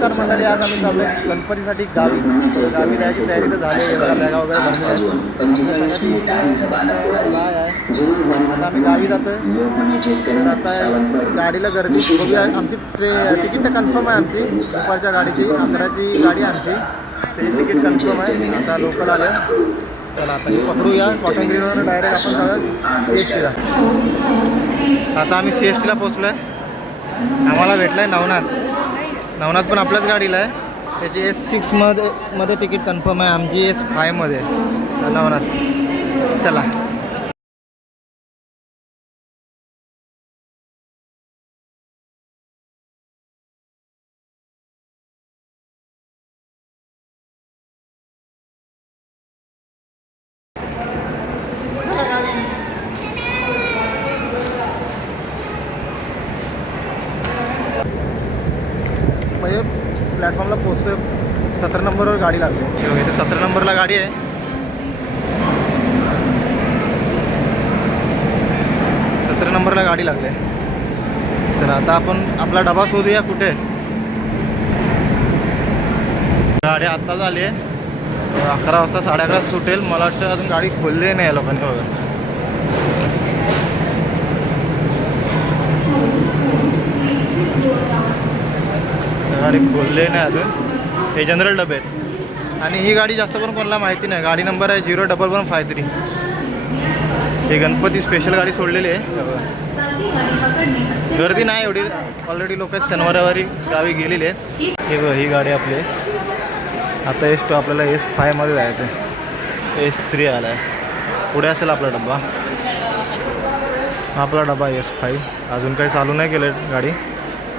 नमस्कार मंडळी आज आम्ही चाललो गणपतीसाठी गावी. गावी जायची तयारी तर झाली आहे बॅगा वगैरे भरलेल्या काय आहे आता आम्ही गावी जातोय. तर आता गाडीला गर्दी बघूया. आमची ट्रे तिकीट तर कन्फर्म आहे आमची. दुपारच्या गाडीची अकराची गाडी आमची. त्याची तिकीट कन्फर्म आहे. आता लोकल आले. चला आता हे पकडूया. कॉटन ग्रीनवर डायरेक्ट आपण सगळं सी एस टीला आता आम्ही सी एस टीला पोचलो आहे आम्हाला भेटलं आहे नवनाथ. नवनाथ पण आपल्याच गाडीला आहे. त्याची एस सिक्समध्ये मध्ये तिकीट कन्फर्म आहे आमची एस फायमध्ये आहे नवनाथ चला. गाडी लागते. इथे सतरा नंबरला गाडी आहे. सतरा नंबरला गाडी लागते. तर आता आपण आपला डबा शोधूया कुठे. गाडी आत्ता झाली आहे. अकरा वाजता साडे अकरा सुटेल. मला वाटतं अजून गाडी खोलली नाही या लोकांनी बघा. गाडी खोलले नाही अजून. हे जनरल डबे आहेत. आणि ही गाडी जास्त करून कोणाला माहिती नाही. गाडी नंबर आहे zero double one five three. ही गणपती स्पेशल गाडी सोडलेली आहे. गर्दी नाही एवढी. ऑलरेडी लोक शनिवारवारी गावी गेलेली आहेत. हे बघ ही गाडी आपली आता एस टू आपल्याला एस फायमध्ये जायचं आहे एस थ्री आला आहे पुढे असेल आपला डब्बा. आपला डबा एस फाईव्ह अजून काही चालू नाही केलं गाडी.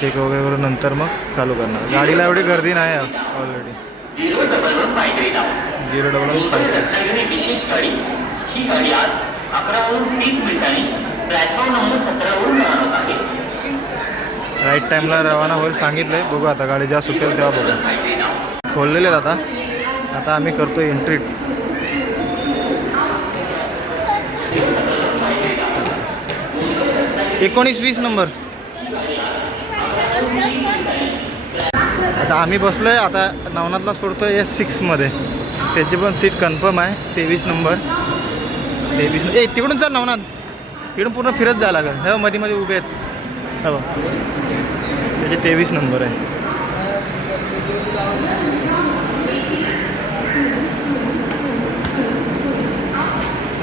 चेक वगैरे नंतर मग चालू करणार. गाडीला एवढी गर्दी नाही already zero double one five विशेष गाडी ही गाडी आज अकरावरून तीस मिनिटांनी प्लॅटफॉर्म नंबर सतरावरून रवाना होत. आहे राईट टाईमला रवाना होईल सांगितलं आहे बघू आता गाडी जेव्हा सुटेल तेव्हा बघू. खोललेले आहेत आता. आता आम्ही करतो एंट्री एकोणीस वीस नंबर. आता आम्ही बसलो आहे आता नवनाथला सोडतो आहे एस सिक्समध्ये त्याची पण सीट कन्फर्म आहे तेवीस नंबर तेवीस ए तिकडून चाल नवनाथ. इकडून पूर्ण फिरत जायला लागेल. हे मध्ये मध्ये उभे आहेत. हो त्याचे तेवीस नंबर आहे.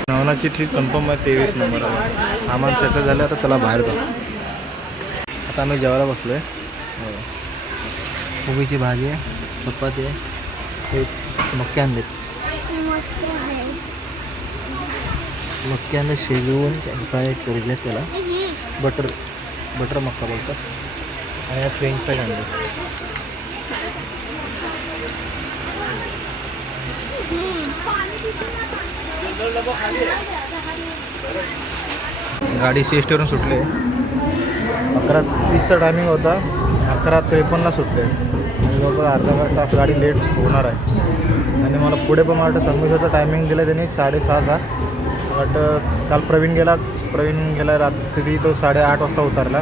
नवनाची सीट कन्फर्म आहे तेवीस नंबर आहे. आम्हाला सेटल झालं आता चला बाहेर जाऊ. आता आम्ही जेवायला बसलो आहे हो. कोबीची भाजी आहे चपाती आहे हे मक्के आणलेत. मक्के आणले शिजवून फ्राय करेल त्याला. बटर बटर मक्का बोलतात. आणि फ्रेंच फ्राईज आणले गाडी सी एस टीवरून सुटले. अकरा तीसचा टायमिंग होता. अकरा त्रेपन्नला सुटले. जवळपास अर्धा तास गाडी लेट होणार आहे. आणि मला पुढे पण मला वाटतं संगमेश्वरचं टायमिंग दिलं त्यांनी साडेसहाचा वाटतं काल प्रवीण गेला प्रवीण गेला रात्री तो साडेआठ वाजता उतरला.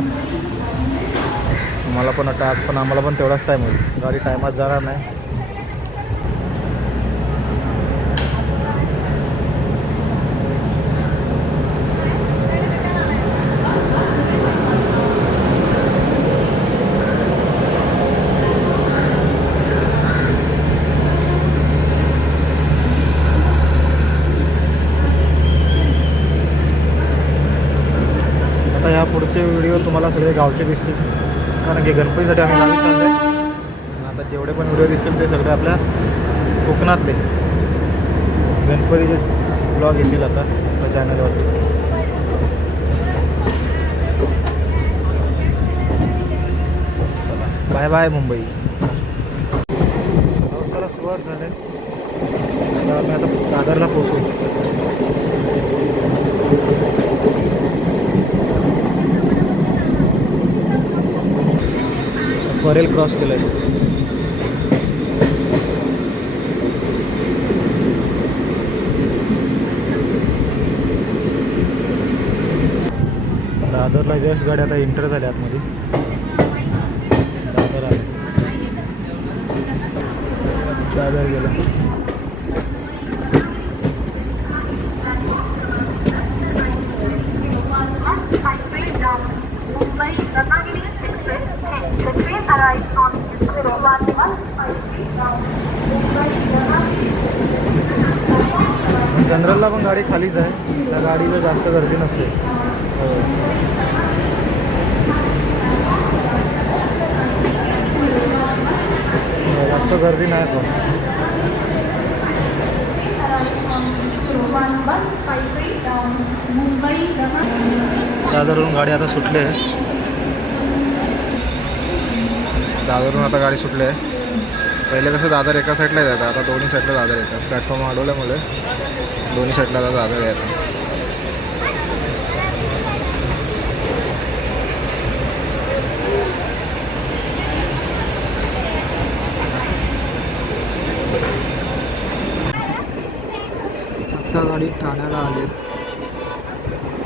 मला पण वाटतं आज पण आम्हाला पण तेवढाच टाईम होईल. गाडी टायमात जाणार नाही आता ह्या पुढचे व्हिडिओ तुम्हाला सगळे गावचे दिसतील. कारण की गणपतीसाठी आम्ही गावी चाललो आहे आता जेवढे पण व्हिडिओ दिसतील ते सगळे आपल्या कोकणातले. गणपतीचे ब्लॉग येतील आता त्या चॅनलवर बाय बाय मुंबई. पावसाला सुरुवात झाली. आता आम्ही आता दादरला पोचू फॉरेल क्रॉस केलं आहे दादरला जस्ट गाडी आता एंटर झाल्या आतमध्ये. दादर आलं. दादर गेला. जनरलला पण गाडी खालीच आहे. त्या गाडीला जास्त गर्दी नसते. हो. जास्त गर्दी नाही पण. दादरवरून गाडी आता सुटली आहे. दादरहून आता गाडी सुटली आहे. पहिले कसं दादर एका साईडला येतात आता दोन्ही साईडला दादर येतात. प्लॅटफॉर्म वाढवल्यामुळे दोन्ही साईडला आता दादर येतात. आत्ता गाडी ठाण्याला आली.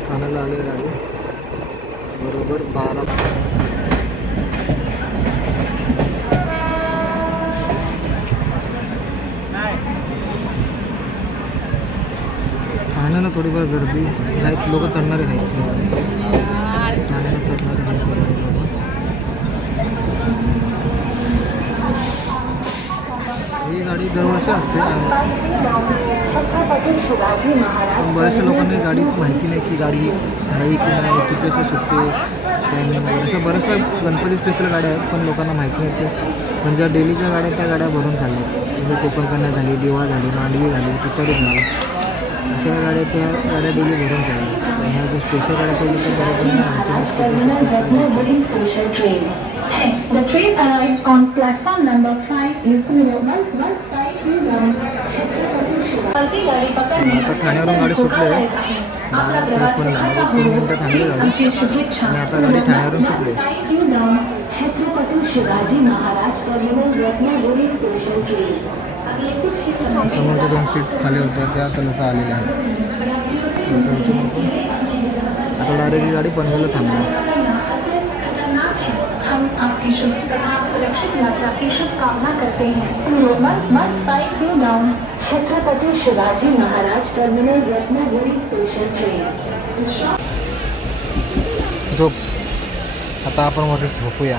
ठाण्याला आली गाडी. बरोबर बारा. ना थोडीफार गर्दी. आहेत लोक चढणारे आहेत. चढणारे ही गाडी दरवर्षी असते. पण बऱ्याचशा लोकांना गाडी माहिती नाही की गाडी आहे की नाही किती वाजता सुटते टायमिंग अशा बऱ्याचशा गणपती स्पेशल गाड्या आहेत पण लोकांना माहिती नाही की पण ज्या डेलीच्या गाड्या त्या गाड्या भरून चालल्या जसं कोकणकन्या झाली दिवा झाली मांडवी झाली तुतारी झाली. अशा गाड्या त्या गाड्या डेली भरून चालल्या. ह्या ज्या स्पेशल गाड्या सोडल्या त्या बऱ्यापैकी Maharaj माहिती Terminal नसते. Ratnagiri Special Train. The train arrives on platform number 5 is one one five two down. Chhatrapati Shivaji गाडी पकडणे आता ठाण्यावरून गाडी सुटली आहे. बारा त्रेपन्नला तीन मिनटं थांबली गाडी आमची शुभेच्छा. आणि आता गाडी ठाण्यावरून सुटली Five down. Chhatrapati Shivaji Maharaj terminal Ratnagiri special train अगले कुछ समोरच्या दोन सीट खाली होत्या त्या आता लोक आलेले आहेत. आता डायरेक्ट ही गाडी पनवेलला हम आपकी शुभ तथा सुरक्षित यात्रा की शुभकामना करते हैं one one five two down Chhatrapati Shivaji Maharaj terminal Ratnagiri special train. झोप. आता आपण मध्ये झोपूया.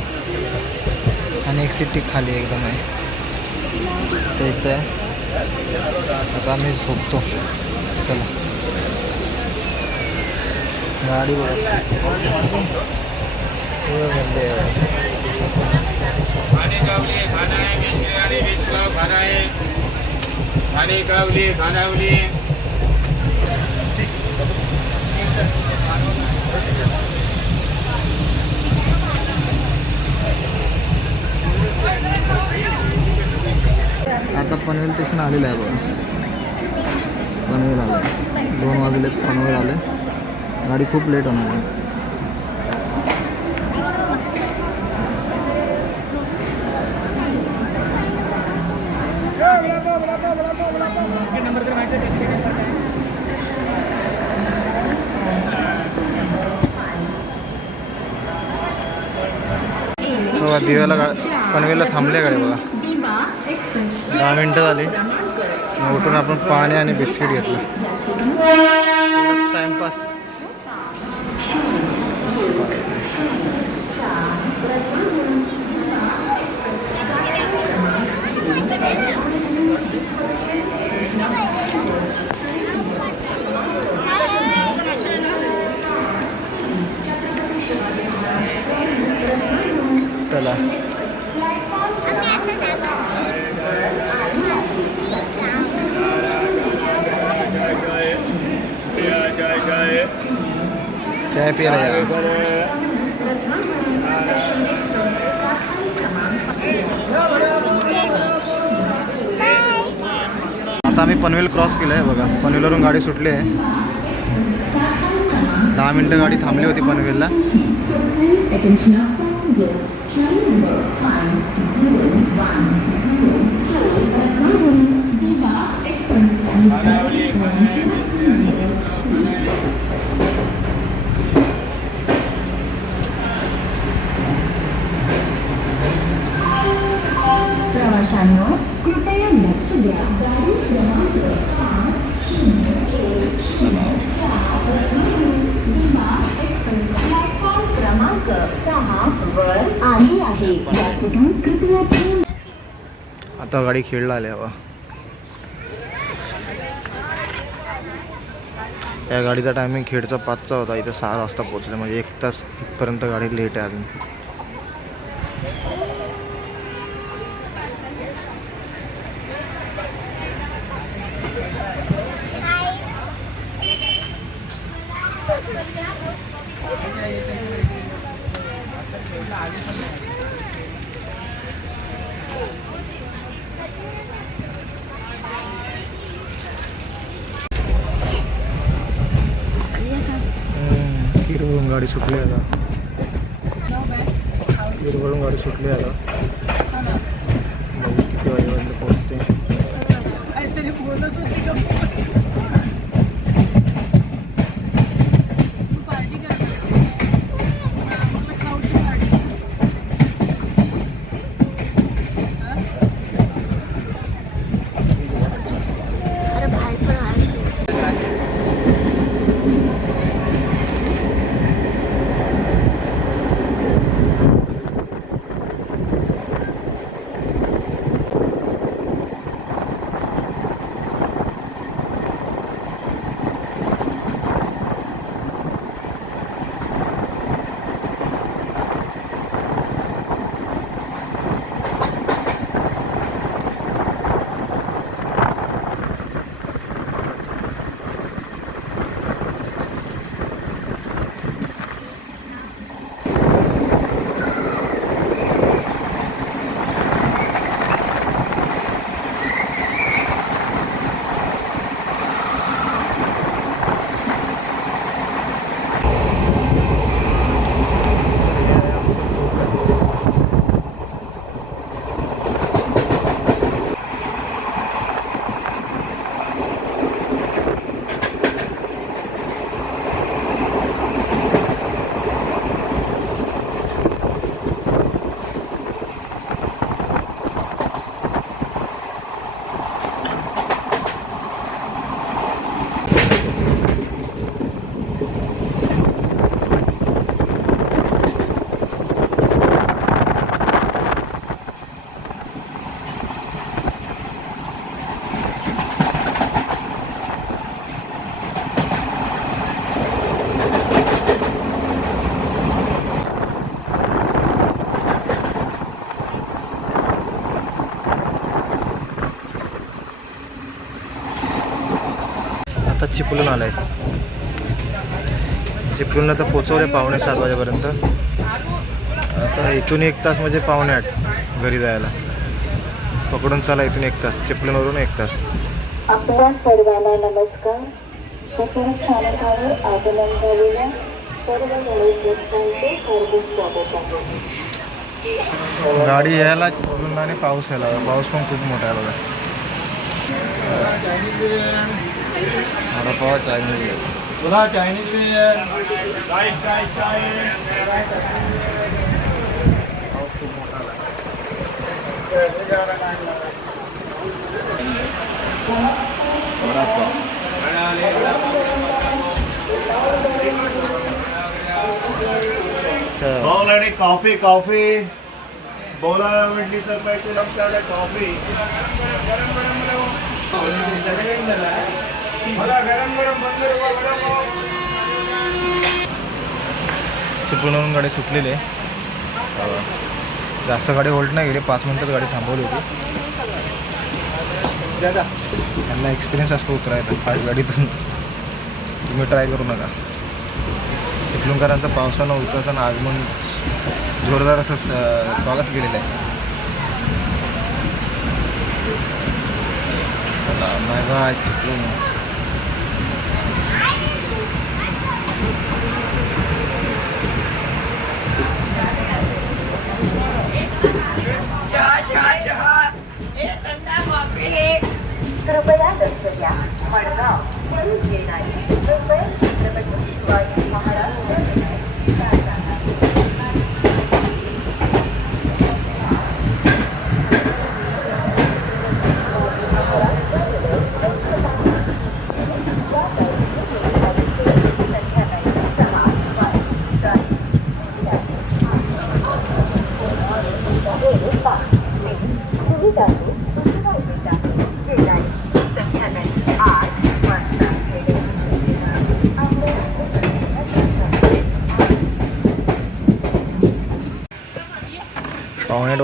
आणि एक सीट खाली एकदम आहे. ते इथं आता आम्ही झोपतो. चला. गाडी बघा. गावली गर्दी पनवेल स्टेशन आलेलं आहे बघा. पनवेल आलं. आहे दोन वाजले पनवेल आले. गाडी खूप लेट होणार आहे. दिव्याला गा पनवेलला थांबले गाडी बघा. दहा मिनटं झाली. उठून आपण पाणी आणि बिस्किट घेतलं. टाइमपास चला चाय प्यायला या आता आम्ही पनवेल क्रॉस केलं आहे बघा. पनवेलवरून गाडी सुटली आहे. दहा मिनटं गाडी थांबली होती पनवेलला. आता गाडी खेळला आल्या हवा या गाडीचा टायमिंग खेडचा पाचचा होता इथं सहा वाजता पोहोचले म्हणजे एक तास इथपर्यंत गाडी लेट आहे अजून. गाडी सुटली आता. किरवळून गाडी सुटली आता. आता चिपळूण आलाय. चिपळूणला तर पोचवले पावणे सात वाजेपर्यंत. आता इथून एक तास म्हणजे पावणे आठ घरी जायला. पकडून चला इथून एक तास चिपळूणवरून एक तास. आपल्या सर्वांना नमस्कार. आगमन झालेल्या आहे. गाडी यायला आणि पाऊस यायला. पाऊस पण खूप मोठा आहे बघा. मला पावा चायनीज तुला चायनीज पाऊस खूप मोठा आला अच्छा. Already coffee coffee. बोला म्हटली तर पाहिजे आमच्याकडे कॉफी। मला चिपळूणवरून गाडी सुटलेली आहे. जास्त गाडी होल्ड नाही गेली पाच मिनटात गाडी थांबवली होती. त्यांना एक्सपिरियन्स असतो उतरायचा फास्ट गाडीतून तुम्ही ट्राय करू नका. चिपळूणकरांचं पावसानं उतरताना आगमन जोरदार असं स्वागत केलेलं आहे. चला चिपळूण. बाय कृपया लक्ष द्या मडगाव. येणारी मुंबई छत्रपती शिवाजी महाराज.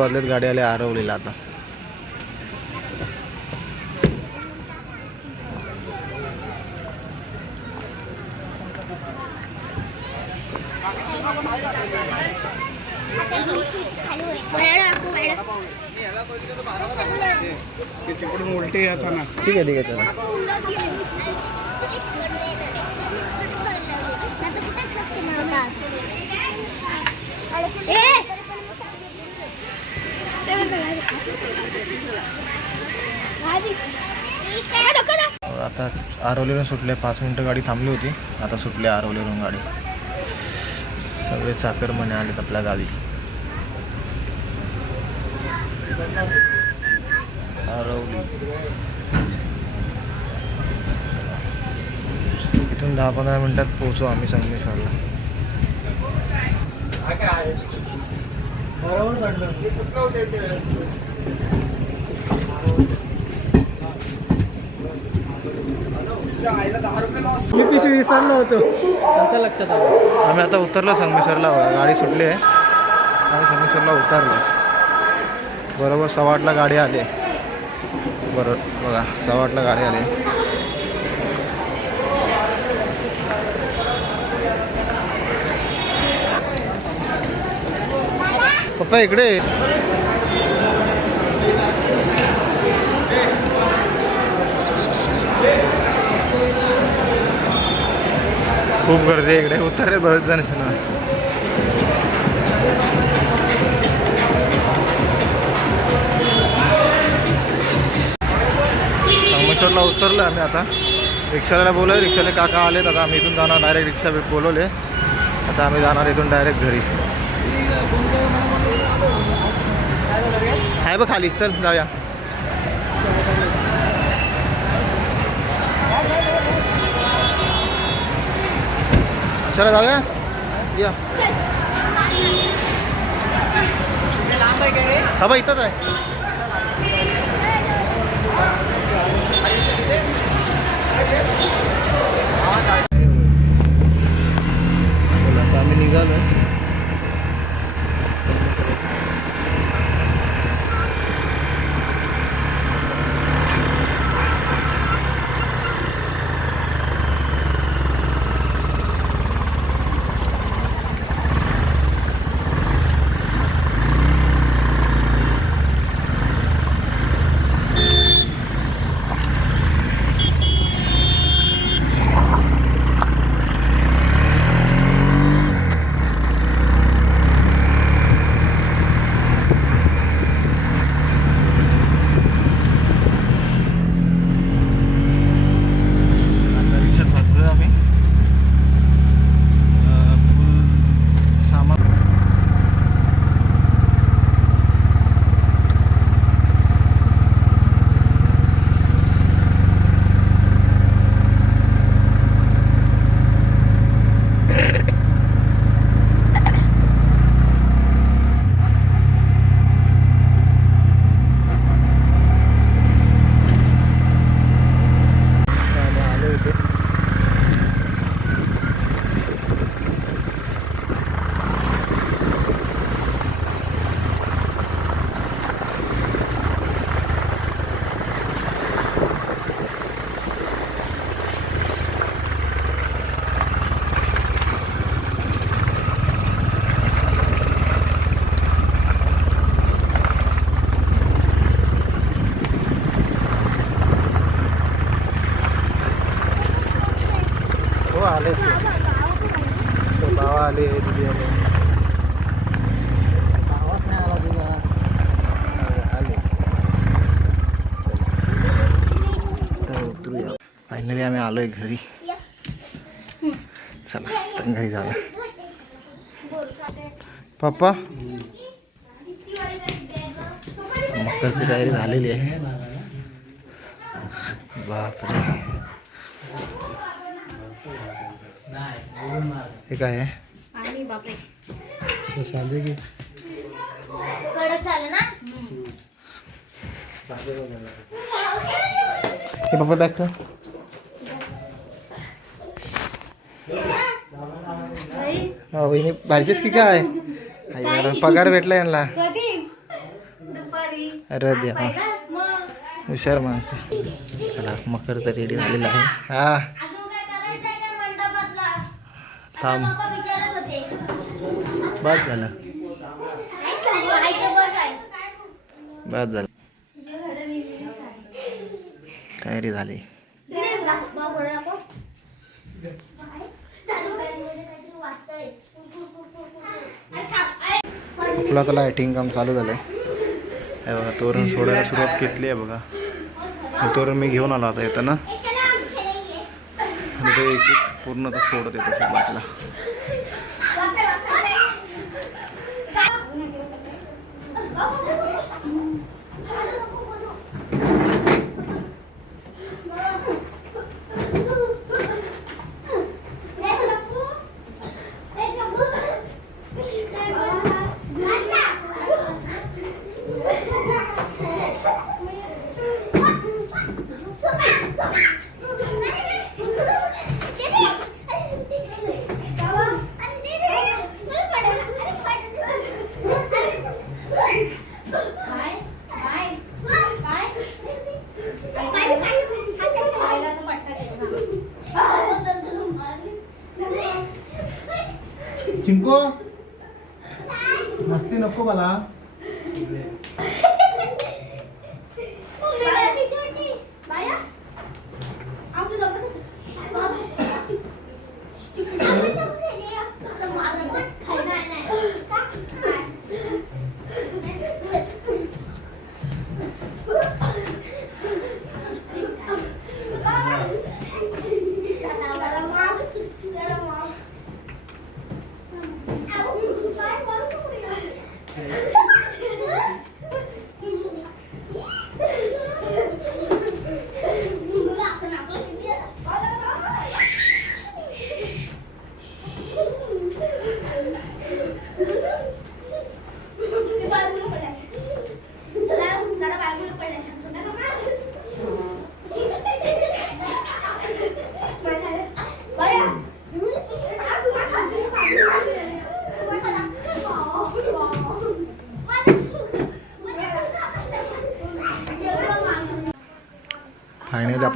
पावणे वाजलेत गाडी आली आरवलीला आता. उलटी येताना ठीक आहे ठीक आहे चला. आता आरवलीवरून सुटले पाच मिनटं गाडी थांबली होती. आता सुटली आरवलीवरून गाडी. सगळे चाकरमाने आलेत आपल्या गावी. आरवली. इथून दहा पंधरा मिनिटात पोहोचू आम्ही संगमेश्वरला. मी पिशवी विसरलो होतो. लक्षात आलं. आम्ही आता उतरलो संगमेश्वरला. गाडी सुटली आहे. आम्ही संगमेश्वरला उतरलो. बरोबर सव्वा आठला गाडी आली. बरोबर बघा सव्वा आठला गाडी आली. पप्पा इकडे खूप गर्दी आहे इकडे. उतरले बरेच जण सिनेमा संगमेश्वरला उतरलो आम्ही आता. रिक्षाला बोलवलं रिक्षाला काका आलेत. आता आम्ही इथून जाणार. डायरेक्ट रिक्षा बोलवले. आता आम्ही जाणार इथून डायरेक्ट घरी. आहे बघ खाली. चल जाऊया. चला जाऊया या. हा बा इथंच आहे. आम्ही निघालो. पप्पा? मकरची तयारी झालेली आहे. बापरे. हे काय आहे? साधे की कडक झालं ना? हे पप्पा बॅग ठेव वहिनी की काय? जरा पगार भेटला यांना. अरे देवा हुशार माणसं चला मकर तर रेडी झालेला आहे. हा. थांब. बस झालं. बस झालं. तयारी झाली. आपलं लायटिंग काम चालू झालं आहे बघा तोरण सोडायला सुरुवात घेतली आहे बघा. हे तोरण मी घेऊन आलो आता येताना ते एक एक पूर्ण तर सोडत येतो सुरुवातीला मस्ती नको मला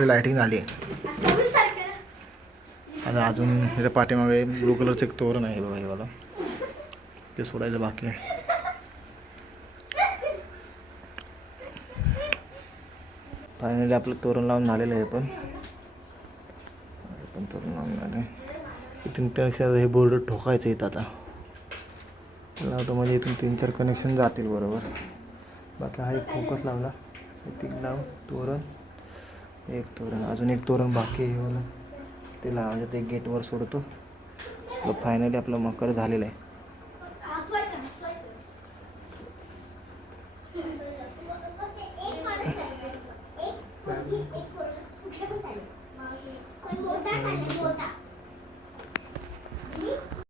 आपली लायटिंग झाली. आहे आता अजून ह्याच्या पाठीमागे ब्लू कलरचं एक तोरण आहे बघा हे मला ते सोडायचं बाकी आहे. फायनली आपलं तोरण लावून झालेलं आहे पण. पण तोरण लावून झालं आहे इथून कनेक्शन हे बोर्ड ठोकायचं इथं आता. लावतो म्हणजे इथून तीन चार कनेक्शन जातील बरोबर. बाकी हा एक फोकस लावला. हे तीन लाव तोरण. एक तोरण अजून एक तोरण बाकी आहे ते लावायचं ते गेटवर सोडतो. फायनली आपलं मकर झालेलं आहे.